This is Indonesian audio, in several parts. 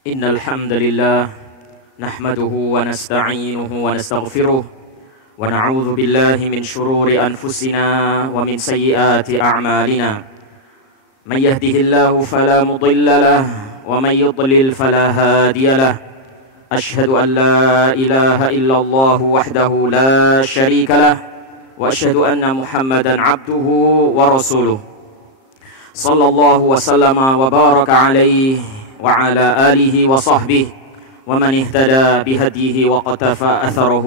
إن الحمد لله نحمده ونستعينه ونستغفره ونعوذ بالله من شرور أنفسنا ومن سيئات أعمالنا من يهده الله فلا مضل له ومن يضلل فلا هادي له أشهد أن لا إله إلا الله وحده لا شريك له وأشهد أن محمدا عبده ورسوله صلى الله وسلم وبارك عليه وعلى آله وصحبه ومن اهتدى بهديه وقتفى أثره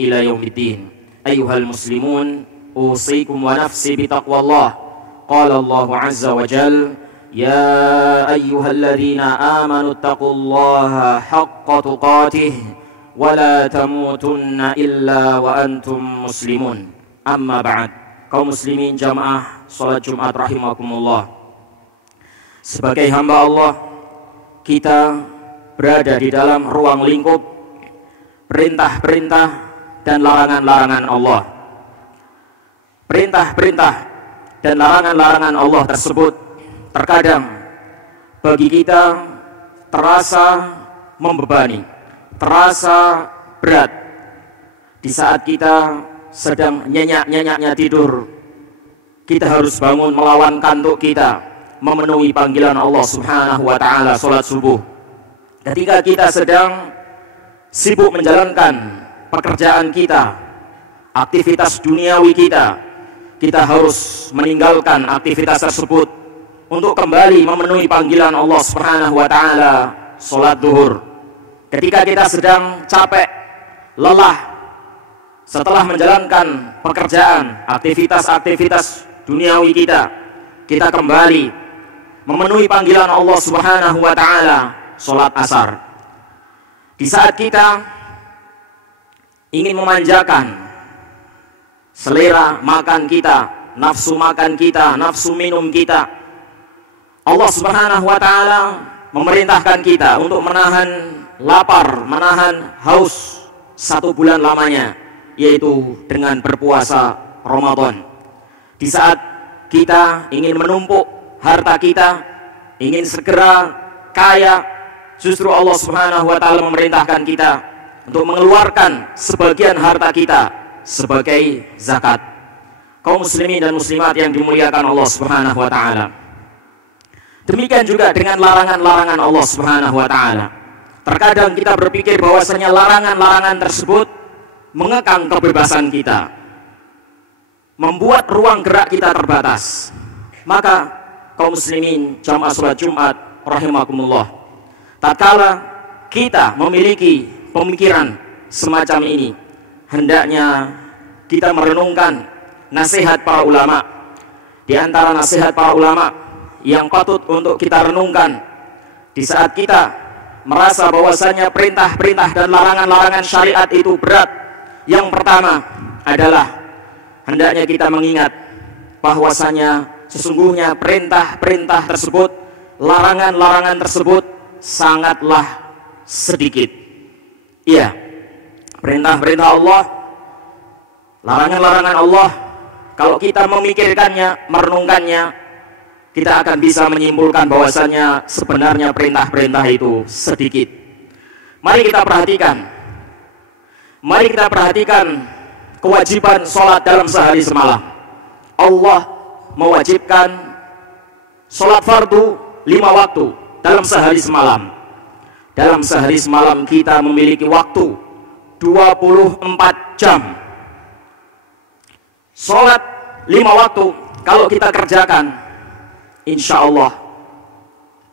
إلى يوم الدين. أيها المسلمون أوصيكم ونفسي بتقوى الله. قال الله عز وجل يا أيها الذين آمنوا اتقوا الله حق تقاته ولا تموتن إلا وأنتم مسلمون. Amma ba'd. Kaum muslimin jamaah salat Jumat rahimakumullah. Sebagai hamba Allah, kita berada di dalam ruang lingkup perintah-perintah dan larangan-larangan Allah. Perintah-perintah dan larangan-larangan Allah tersebut terkadang bagi kita terasa membebani, terasa berat di saat kita sedang nyenyak-nyenyaknya tidur. Kita harus bangun melawan kantuk kita, memenuhi panggilan Allah Subhanahu wa ta'ala salat subuh. Ketika kita sedang sibuk menjalankan pekerjaan kita, aktivitas duniawi kita harus meninggalkan aktivitas tersebut untuk kembali memenuhi panggilan Allah Subhanahu wa ta'ala salat zuhur. Ketika kita sedang capek, lelah setelah menjalankan pekerjaan, aktivitas-aktivitas duniawi kita kembali memenuhi panggilan Allah Subhanahu wa ta'ala salat asar. Di saat kita ingin memanjakan selera makan kita, nafsu makan kita, nafsu minum kita, Allah Subhanahu wa ta'ala memerintahkan kita untuk menahan lapar, menahan haus 1 bulan lamanya, yaitu dengan berpuasa Ramadan. Di saat kita ingin menumpuk harta kita, ingin segera kaya, justru Allah Subhanahu wa ta'ala memerintahkan kita untuk mengeluarkan sebagian harta kita sebagai zakat. Kaum muslimin dan muslimat yang dimuliakan Allah Subhanahu wa ta'ala, demikian juga dengan larangan-larangan Allah Subhanahu wa ta'ala. Terkadang kita berpikir bahwasanya larangan-larangan tersebut mengekang kebebasan kita, membuat ruang gerak kita terbatas. Maka kaum muslimin jamaah salat Jumat rahimakumullah, tatkala kita memiliki pemikiran semacam ini, hendaknya kita merenungkan nasihat para ulama. Di antara nasihat para ulama yang patut untuk kita renungkan di saat kita merasa bahwasanya perintah-perintah dan larangan-larangan syariat itu berat, yang pertama adalah hendaknya kita mengingat bahwasanya sesungguhnya perintah-perintah tersebut, larangan-larangan tersebut sangatlah sedikit. Iya, perintah-perintah Allah, larangan-larangan Allah, kalau kita memikirkannya, merenungkannya, kita akan bisa menyimpulkan bahwasanya sebenarnya perintah-perintah itu sedikit. Mari kita perhatikan kewajiban sholat dalam sehari semalam. Allah mewajibkan sholat fardu 5 waktu dalam sehari semalam. Dalam sehari semalam kita memiliki waktu 24 jam. Sholat 5 waktu kalau kita kerjakan, insya Allah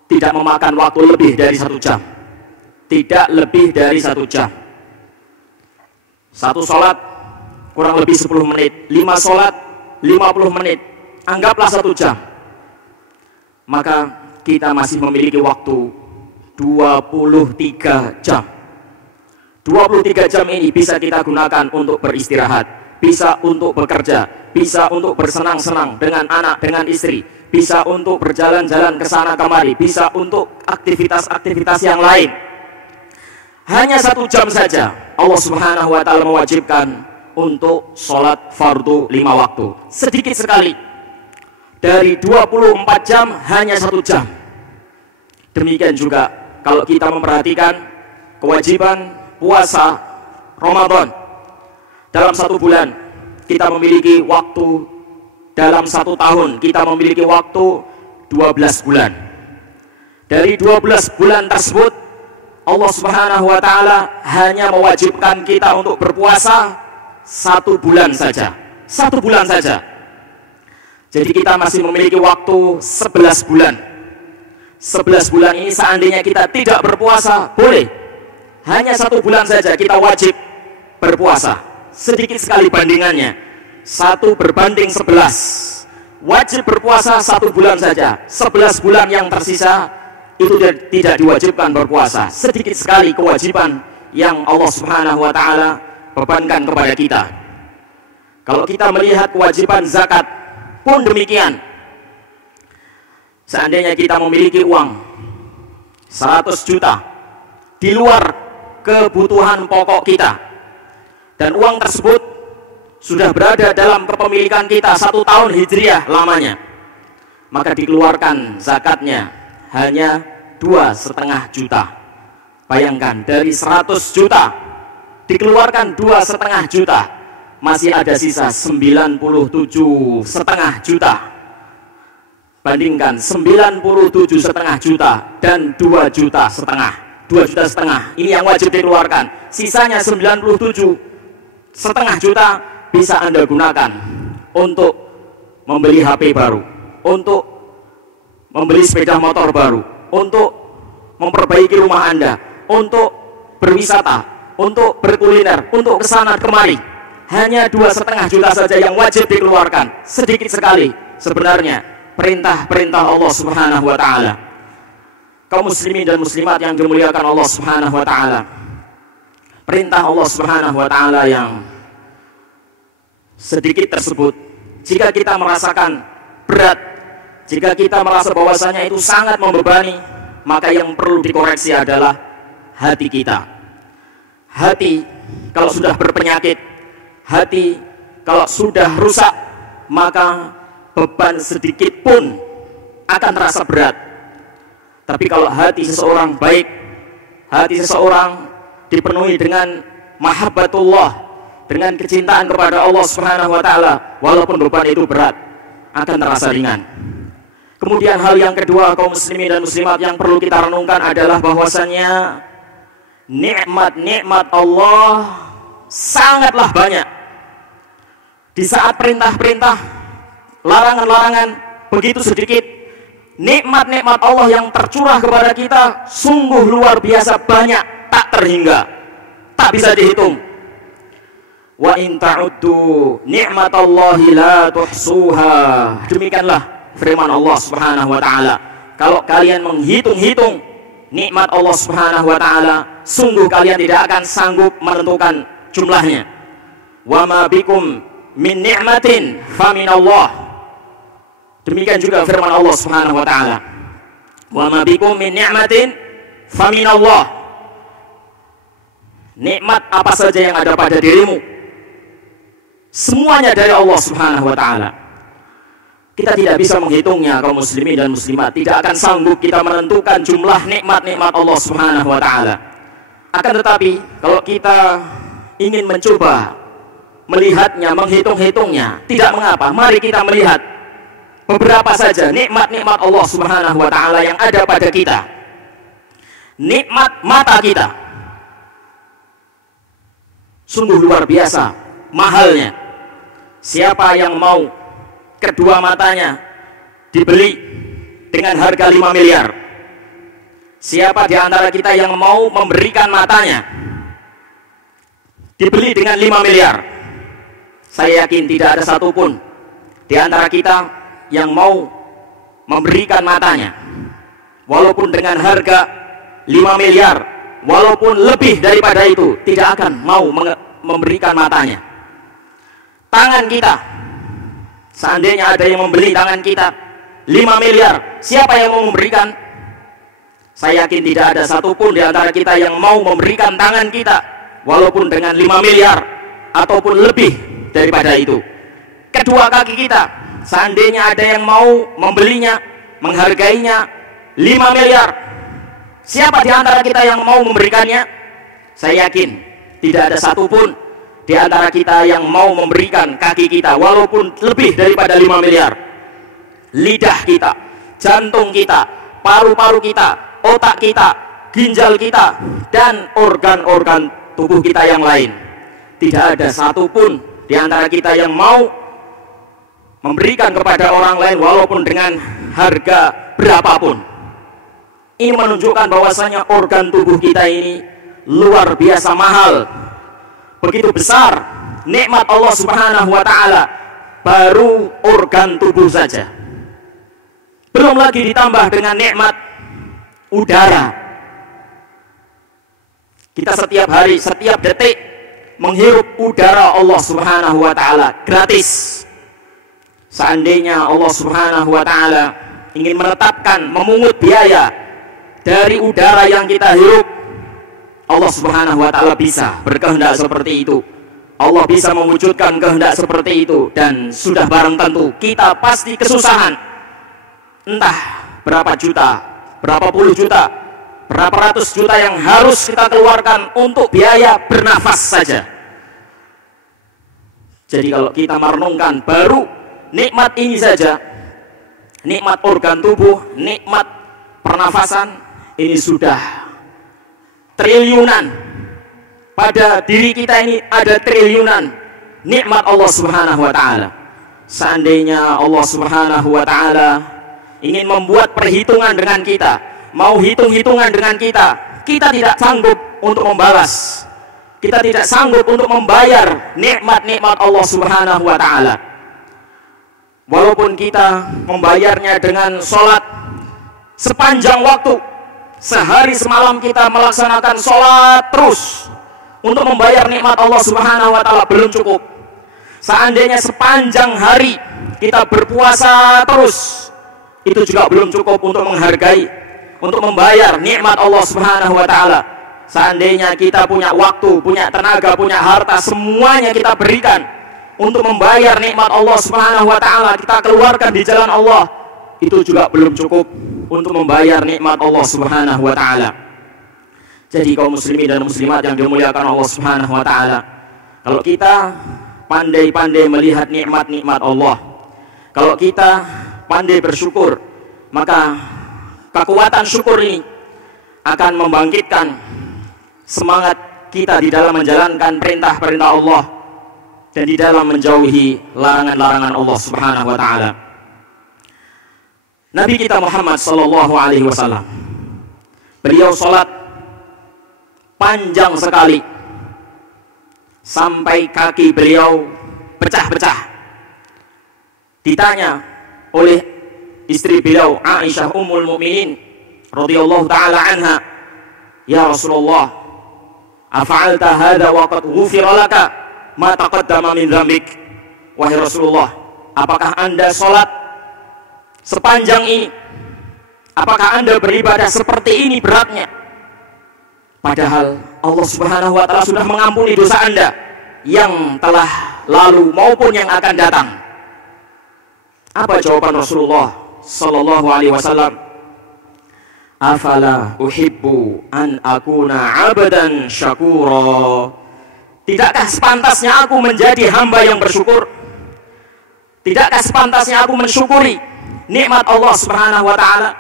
tidak memakan waktu lebih dari 1 jam. Tidak lebih dari 1 jam. 1 sholat kurang lebih 10 menit, 5 sholat 50 menit, anggaplah 1 jam. Maka kita masih memiliki waktu 23 jam. 23 jam ini bisa kita gunakan untuk beristirahat, bisa untuk bekerja, bisa untuk bersenang-senang dengan anak, dengan istri, bisa untuk berjalan-jalan ke sana kemari, bisa untuk aktivitas-aktivitas yang lain. Hanya 1 jam saja Allah Subhanahu wa ta'ala mewajibkan untuk sholat fardu 5 waktu. Sedikit sekali. Dari 24 jam hanya 1 jam. Demikian juga kalau kita memperhatikan kewajiban puasa Ramadan dalam 1 bulan, kita memiliki waktu dalam 1 tahun, kita memiliki waktu 12 bulan. Dari 12 bulan tersebut, Allah Subhanahu wa Ta'ala hanya mewajibkan kita untuk berpuasa 1 bulan saja. 1 bulan saja. Jadi kita masih memiliki waktu 11 bulan. 11 bulan ini seandainya kita tidak berpuasa, boleh. Hanya 1 bulan saja kita wajib berpuasa. Sedikit sekali bandingannya. 1 berbanding 11. Wajib berpuasa 1 bulan saja. 11 bulan yang tersisa itu tidak diwajibkan berpuasa. Sedikit sekali kewajiban yang Allah Subhanahu wa Ta'ala bebankan kepada kita. Kalau kita melihat kewajiban zakat pun demikian. Seandainya kita memiliki uang 100 juta di luar kebutuhan pokok kita, dan uang tersebut sudah berada dalam kepemilikan kita 1 tahun hijriah lamanya, maka dikeluarkan zakatnya hanya 2,5 juta. Bayangkan, dari 100 juta dikeluarkan 2,5 juta, masih ada sisa 97,5 juta. Bandingkan 97,5 juta dan 2,5 juta. 2,5 juta ini yang wajib dikeluarkan. Sisanya 97,5 juta bisa Anda gunakan untuk membeli HP baru, untuk membeli sepeda motor baru, untuk memperbaiki rumah Anda, untuk berwisata, untuk berkuliner, untuk kesana kemari. Hanya 2,5 juta saja yang wajib dikeluarkan. Sedikit sekali sebenarnya perintah-perintah Allah Subhanahu wa Ta'ala. Kaum muslimin dan muslimat yang dimuliakan Allah Subhanahu wa Ta'ala, perintah Allah Subhanahu wa Ta'ala yang sedikit tersebut, jika kita merasakan berat, jika kita merasa bahwasanya itu sangat membebani, maka yang perlu dikoreksi adalah hati kita. Hati kalau sudah berpenyakit, hati kalau sudah rusak, maka beban sedikit pun akan terasa berat. Tapi kalau hati seseorang baik, hati seseorang dipenuhi dengan mahabbatullah, dengan kecintaan kepada Allah Subhanahu wa Ta'ala, walaupun beban itu berat, akan terasa ringan. Kemudian hal yang kedua, kaum muslimin dan muslimat, yang perlu kita renungkan adalah bahwasanya nikmat-nikmat Allah sangatlah banyak. Di saat perintah-perintah, larangan-larangan begitu sedikit, nikmat-nikmat Allah yang tercurah kepada kita sungguh luar biasa banyak, tak terhingga, tak bisa dihitung. Wa in ta'uddu ni'matallahi la tuhsuha. Demikianlah firman Allah Subhanahu wa Ta'ala. Kalau kalian menghitung-hitung nikmat Allah Subhanahu wa Ta'ala, sungguh kalian tidak akan sanggup menentukan jumlahnya. Wa ma bikum min ni'matin faminallah. Demikian juga firman Allah Subhanahu wa Ta'ala. Wa ma bikum min ni'matin faminallah. Nikmat apa saja yang ada pada dirimu, semuanya dari Allah Subhanahu wa Ta'ala. Kita tidak bisa menghitungnya, kaum muslimin dan muslimat. Tidak akan sanggup kita menentukan jumlah nikmat-nikmat Allah Subhanahu wa Ta'ala. Akan tetapi kalau kita ingin mencoba melihatnya, menghitung-hitungnya, tidak mengapa. Mari kita melihat beberapa saja nikmat-nikmat Allah Subhanahu wa Ta'ala yang ada pada kita. Nikmat mata kita sungguh luar biasa mahalnya. Siapa yang mau kedua matanya dibeli dengan harga 5 miliar? Siapa di antara kita yang mau memberikan matanya dibeli dengan 5 miliar? Saya yakin tidak ada satupun di antara kita yang mau memberikan matanya, walaupun dengan harga 5 miliar, walaupun lebih daripada itu, tidak akan mau memberikan matanya. Tangan kita, seandainya ada yang membeli tangan kita 5 miliar, siapa yang mau memberikan? Saya yakin tidak ada satupun di antara kita yang mau memberikan tangan kita, walaupun dengan 5 miliar ataupun lebih daripada itu. Kedua kaki kita, seandainya ada yang mau membelinya, menghargainya 5 miliar, Siapa di antara kita yang mau memberikannya? Saya yakin tidak ada satupun di antara kita yang mau memberikan kaki kita, walaupun lebih daripada 5 miliar. Lidah kita, jantung kita, paru-paru kita, otak kita, ginjal kita, dan organ-organ tubuh kita yang lain. Tidak ada satupun di antara kita yang mau memberikan kepada orang lain walaupun dengan harga berapapun. Ini menunjukkan bahwasanya organ tubuh kita ini luar biasa mahal. Begitu besar nikmat Allah Subhanahu wa taala baru organ tubuh saja. Belum lagi ditambah dengan nikmat udara. Kita setiap hari, setiap detik menghirup udara Allah Subhanahu wa taala gratis. Seandainya Allah Subhanahu wa taala ingin menetapkan memungut biaya dari udara yang kita hirup, Allah Subhanahu wa taala bisa berkehendak seperti itu. Allah bisa mewujudkan kehendak seperti itu, dan sudah barang tentu kita pasti kesusahan. Entah berapa juta, berapa puluh juta, berapa ratus juta yang harus kita keluarkan untuk biaya bernafas saja. Jadi kalau kita merenungkan baru nikmat ini saja, nikmat organ tubuh, nikmat pernafasan, ini sudah triliunan. Pada diri kita ini ada triliunan nikmat Allah Subhanahu wa taala. Seandainya Allah Subhanahu wa taala ingin membuat perhitungan dengan kita, mau hitung-hitungan dengan kita, kita tidak sanggup untuk membalas. Kita tidak sanggup untuk membayar nikmat-nikmat Allah Subhanahu wa taala. Walaupun kita membayarnya dengan sholat sepanjang waktu, sehari semalam kita melaksanakan sholat terus untuk membayar nikmat Allah Subhanahu wa taala, belum cukup. Seandainya sepanjang hari kita berpuasa terus, itu juga belum cukup untuk menghargai, untuk membayar nikmat Allah Subhanahu wa taala. Seandainya kita punya waktu, punya tenaga, punya harta, semuanya kita berikan untuk membayar nikmat Allah Subhanahu wa taala, kita keluarkan di jalan Allah, itu juga belum cukup untuk membayar nikmat Allah Subhanahu wa taala. Jadi kaum muslimin dan muslimat yang dimuliakan Allah Subhanahu wa taala, kalau kita pandai-pandai melihat nikmat-nikmat Allah, kalau kita pandai bersyukur, maka kekuatan syukur ini akan membangkitkan semangat kita di dalam menjalankan perintah-perintah Allah dan di dalam menjauhi larangan-larangan Allah Subhanahu wa taala. Nabi kita Muhammad sallallahu alaihi wasallam, beliau salat panjang sekali sampai kaki beliau pecah-pecah. Ditanya oleh istri beliau Aisyah Ummul Mukminin radhiyallahu taala anha, "Ya Rasulullah, afa'alta hadza wa qad ghufira laka ma taqaddama min dzambik?" Wahai Rasulullah, apakah Anda salat sepanjang ini? Apakah Anda beribadah seperti ini beratnya? Padahal Allah Subhanahu wa taala sudah mengampuni dosa Anda yang telah lalu maupun yang akan datang. Apa jawaban Rasulullah sallallahu alaihi wasallam? Afala uhibbu an akuna 'abdan syakura. Tidakkah sepantasnya aku menjadi hamba yang bersyukur? Tidakkah sepantasnya aku mensyukuri nikmat Allah Subhanahu wa taala?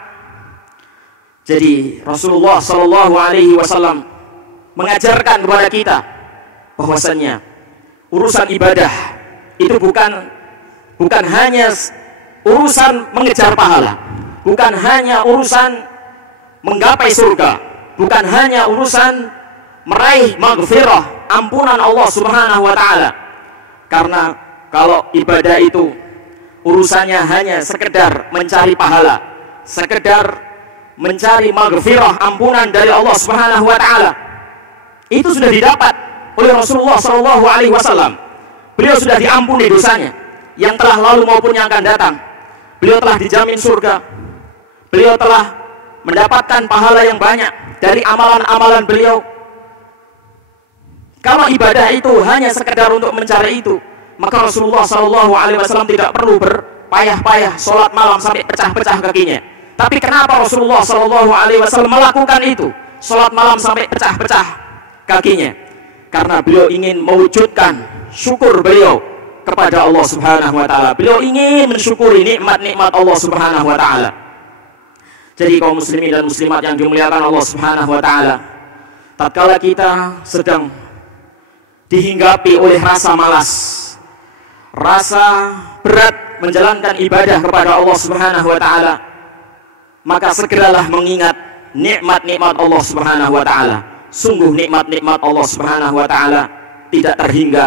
Jadi Rasulullah sallallahu alaihi wasallam mengajarkan kepada kita bahwasannya urusan ibadah itu bukan hanya urusan mengejar pahala, bukan hanya urusan menggapai surga, bukan hanya urusan meraih maghfirah, ampunan Allah Subhanahu wa taala. Karena kalau ibadah itu urusannya hanya sekedar mencari pahala, sekedar mencari maghfirah, ampunan dari Allah Subhanahu wa taala, itu sudah didapat oleh Rasulullah sallallahu alaihi wasallam. Beliau sudah diampuni dosanya yang telah lalu maupun yang akan datang. Beliau telah dijamin surga. Beliau telah mendapatkan pahala yang banyak dari amalan-amalan beliau. Kalau ibadah itu hanya sekedar untuk mencari itu, maka Rasulullah sallallahu alaihi wasallam tidak perlu berpayah-payah sholat malam sampai pecah-pecah kakinya. Tapi kenapa Rasulullah Shallallahu Alaihi Wasallam melakukan itu? Sholat malam sampai pecah-pecah kakinya, karena beliau ingin mewujudkan syukur beliau kepada Allah Subhanahu Wa Taala. Beliau ingin mensyukuri nikmat-nikmat Allah Subhanahu Wa Taala. Jadi kaum muslimin dan muslimat yang dimuliakan Allah Subhanahu Wa Taala, tatkala kita sedang dihinggapi oleh rasa malas, rasa berat menjalankan ibadah kepada Allah Subhanahu Wa Taala, maka segeralah mengingat nikmat-nikmat Allah Subhanahu Wa Taala. Sungguh nikmat-nikmat Allah Subhanahu Wa Taala tidak terhingga,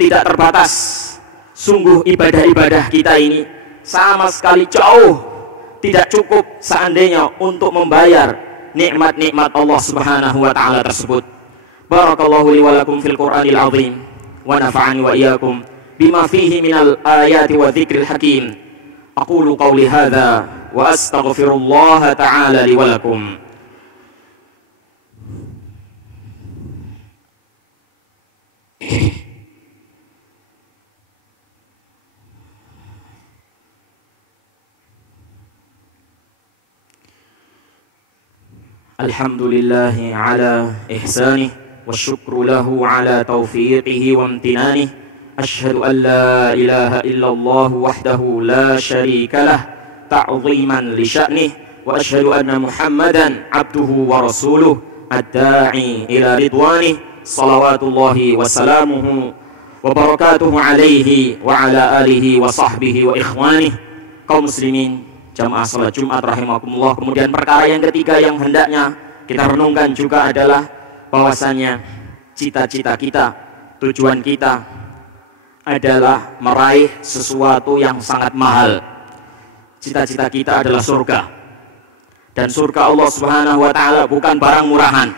tidak terbatas. Sungguh ibadah-ibadah kita ini sama sekali jauh tidak cukup seandainya untuk membayar nikmat-nikmat Allah Subhanahu Wa Taala tersebut. Barakallahu li wa lakum fil Qur'anil azim wa nafa'ani wa iyyakum bima fihi minal ayati wa dzikril hakim. Aqulu qawli hadza wa astaghfirullah ta'ala li wa lakum. Alhamdulillahi ala ihsanih wa syukru lahu ala taufiqihi wa amtinanihi. Ashhadu an la ilaha illallah wahdahu la syarika lah ta'ziman li sya'nih, wa ashhadu anna Muhammadan abduhu wa rasuluh ad-da'i ila ridwanih, salawatullahi wa salamuhu wa barakatuhu alaihi wa ala alihi wa sahbihi wa ikhwanih. Kaum muslimin jamaah salat Jumat rahimakumullah. Kemudian perkara yang ketiga yang hendaknya kita renungkan juga adalah bahwasanya cita-cita kita, tujuan kita adalah meraih sesuatu yang sangat mahal. Cita-cita kita adalah surga, dan surga Allah Subhanahu Wa Taala bukan barang murahan.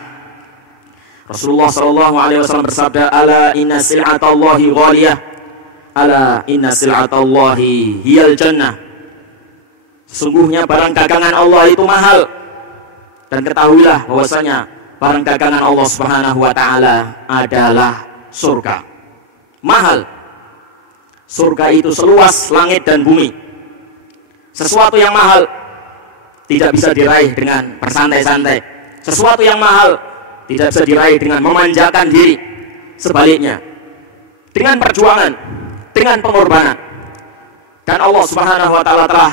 Rasulullah Shallallahu Alaihi Wasallam bersabda, ala inna sil'atallahi ghaliyah, ala inna sil'atallahi hiyal jannah. Sesungguhnya barang dagangan Allah itu mahal. Dan ketahuilah bahwasanya barang dagangan Allah Subhanahu Wa Taala adalah surga. Mahal. Surga itu seluas langit dan bumi. Sesuatu yang mahal tidak bisa diraih dengan bersantai-santai. Sesuatu yang mahal tidak bisa diraih dengan memanjakan diri. Sebaliknya, dengan perjuangan, dengan pengorbanan. Dan Allah Subhanahu Wa Taala telah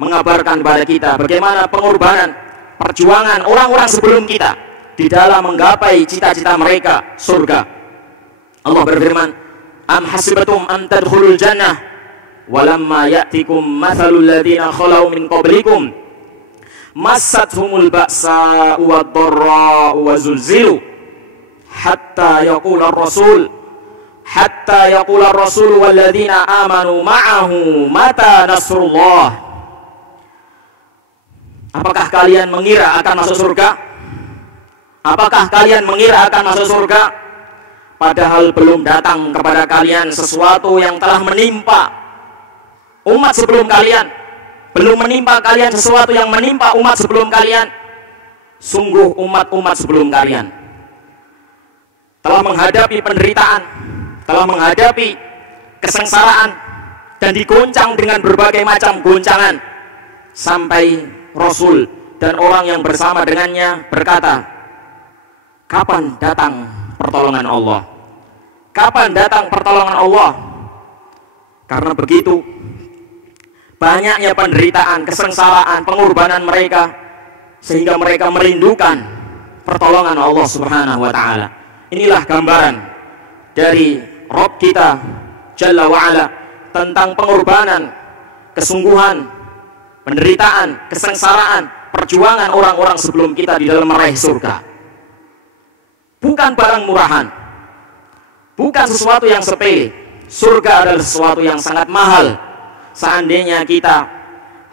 mengabarkan kepada kita bagaimana pengorbanan, perjuangan orang-orang sebelum kita di dalam menggapai cita-cita mereka, surga. Allah berfirman, am hasibatum an tadkhulul jannah walamma ya'tikum mathalul ladzina khalau min qablikum massathumul ba'sa wad-dharra wa zulzilu hatta yaqula ar-rasul wal ladzina amanu ma'ahu mata nasrullah. Apakah kalian mengira akan masuk surga? Apakah kalian mengira akan masuk surga? Padahal belum datang kepada kalian sesuatu yang telah menimpa umat sebelum kalian. Belum menimpa kalian sesuatu yang menimpa umat sebelum kalian. Sungguh umat-umat sebelum kalian telah menghadapi penderitaan, telah menghadapi kesengsaraan, dan digoncang dengan berbagai macam goncangan, sampai Rasul dan orang yang bersama dengannya berkata, kapan datang pertolongan Allah? Kapan datang pertolongan Allah? Karena begitu banyaknya penderitaan, kesengsaraan, pengorbanan mereka, sehingga mereka merindukan pertolongan Allah Subhanahu Wa Taala. Inilah gambaran dari Rabb kita Jalla wa'ala tentang pengorbanan, kesungguhan, penderitaan, kesengsaraan, perjuangan orang-orang sebelum kita di dalam meraih surga. Bukan barang murahan, bukan sesuatu yang sepele. Surga adalah sesuatu yang sangat mahal. Seandainya kita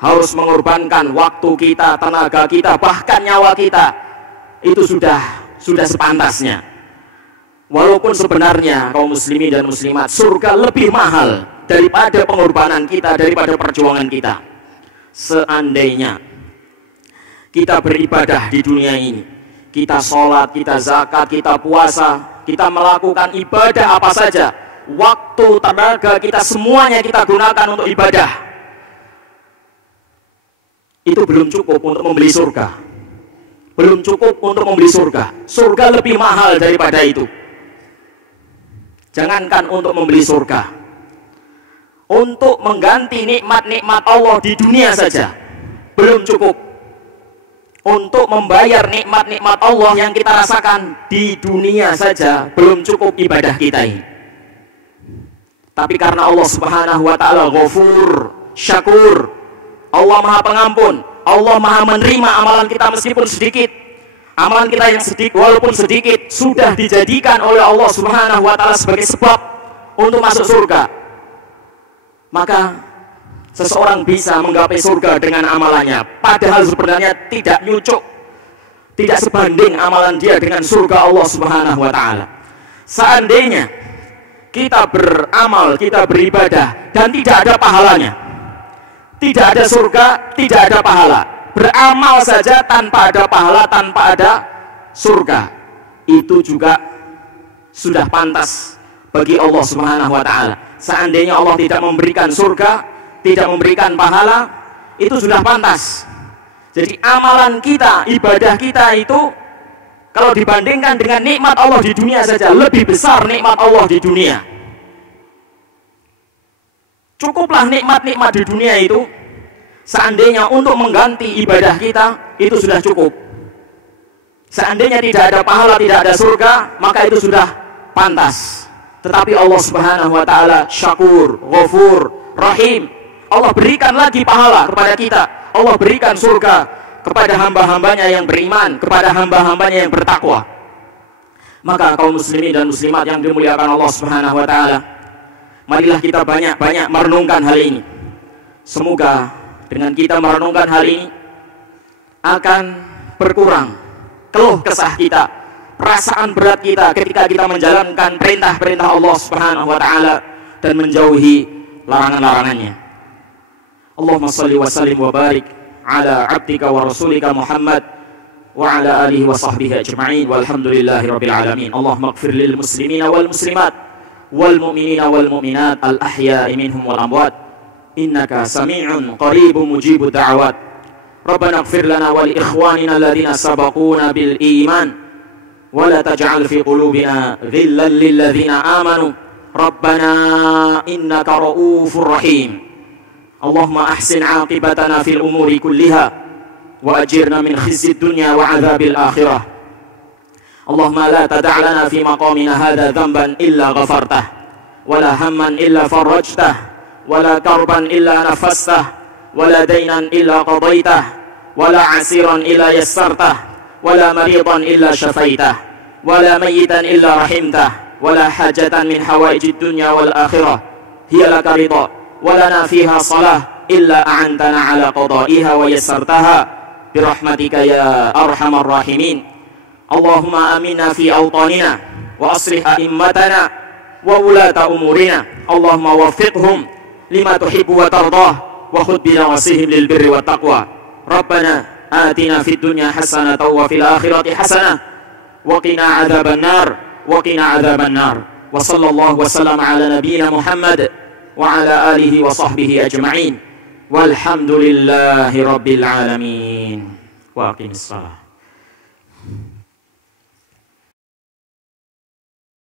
harus mengorbankan waktu kita, tenaga kita, bahkan nyawa kita, itu sudah sepantasnya. Walaupun sebenarnya kaum muslimin dan muslimat, surga lebih mahal daripada pengorbanan kita, daripada perjuangan kita. Seandainya kita beribadah di dunia ini, kita sholat, kita zakat, kita puasa, kita melakukan ibadah apa saja, waktu, tenaga kita, semuanya kita gunakan untuk ibadah. itu belum cukup untuk membeli surga. Belum cukup untuk membeli surga. Surga lebih mahal daripada itu. Jangankan untuk membeli surga, untuk mengganti nikmat-nikmat Allah di dunia saja belum cukup. Untuk membayar nikmat-nikmat Allah yang kita rasakan di dunia saja belum cukup ibadah kita ini. Tapi karena Allah Subhanahu wa ta'ala Ghafur, Syakur, Allah Maha Pengampun, Allah Maha menerima amalan kita meskipun sedikit. Amalan kita yang sedikit, walaupun sedikit, sudah dijadikan oleh Allah Subhanahu wa ta'ala sebagai sebab untuk masuk surga. Maka seseorang bisa menggapai surga dengan amalannya, padahal sebenarnya tidak nyucuk, tidak sebanding amalan dia dengan surga Allah Subhanahu wa ta'ala. Seandainya kita beramal, kita beribadah dan tidak ada pahalanya, tidak ada surga, tidak ada pahala, beramal saja tanpa ada pahala, tanpa ada surga, itu juga sudah pantas bagi Allah Subhanahu wa ta'ala. Seandainya Allah tidak memberikan surga, tidak memberikan pahala, itu sudah pantas. Jadi amalan kita, ibadah kita itu kalau dibandingkan dengan nikmat Allah di dunia saja, lebih besar nikmat Allah di dunia. Cukuplah nikmat-nikmat di dunia itu, seandainya untuk mengganti ibadah kita, itu sudah cukup. Seandainya tidak ada pahala, tidak ada surga, maka itu sudah pantas. Tetapi Allah Subhanahu wa ta'ala Syakur, Ghafur, Rahim. Allah berikan lagi pahala kepada kita. Allah berikan surga kepada hamba-hambanya yang beriman, kepada hamba-hambanya yang bertakwa. Maka kaum muslimin dan muslimat yang dimuliakan Allah Subhanahu wa ta'ala, marilah kita banyak-banyak merenungkan hal ini. Semoga dengan kita merenungkan hal ini akan berkurang keluh kesah kita, perasaan berat kita ketika kita menjalankan perintah-perintah Allah Subhanahu wa ta'ala dan menjauhi larangan-larangannya. Allahumma salli wa sallim wa barik ala abdika wa rasulika Muhammad wa ala alihi wa sahbihi ajma'in walhamdulillahi rabbil alamin. Allahumma ighfir lil muslimina wal muslimat wal mu'minina wal mu'minat al ahya'i minhum wal amwat innaka sami'un qaribun mujibud da'awat. Rabbana ighfir lana wa li ikhwanina alladhina sabaquna bil iman wa la taj'al fi qulubina ghillan lil ladzina amanu Rabbana innaka ra'ufur rahim. Allahumma ahsin 'aqibatana fil umuri kulliha wa ajirna min khizyid dunya wa 'adzabil akhirah. Allahumma la tada' lana fi maqamina hadha dhanban illa ghafartah wa la hamman illa farajtah wa la karban illa nafastah wa la daynan illa qadaitah wa la 'asiran illa yassartah wa la maridan illa syafaitah wa la mayyitan illa rahimtah wa la hajatan min hawaijid dunya wal akhirah hiya laka ridha ولنا فيها صلاة إلا أعنتنا على قضائها ويسرتها برحمتك يا أرحم الراحمين. اللهم آمنا في أوطاننا وأصلح أئمتنا وولاة أمورنا. اللهم وفقهم لما تحب وترضاه وخذ بنواصيهم للبر والتقوى. ربنا آتنا في الدنيا حسنة وفي الآخرة حسنة وقنا عذاب النار وصلى الله وسلم على نبينا محمد وعلى آله وصحبه أجمعين والحمد لله رب العالمين وأقم الصلاة.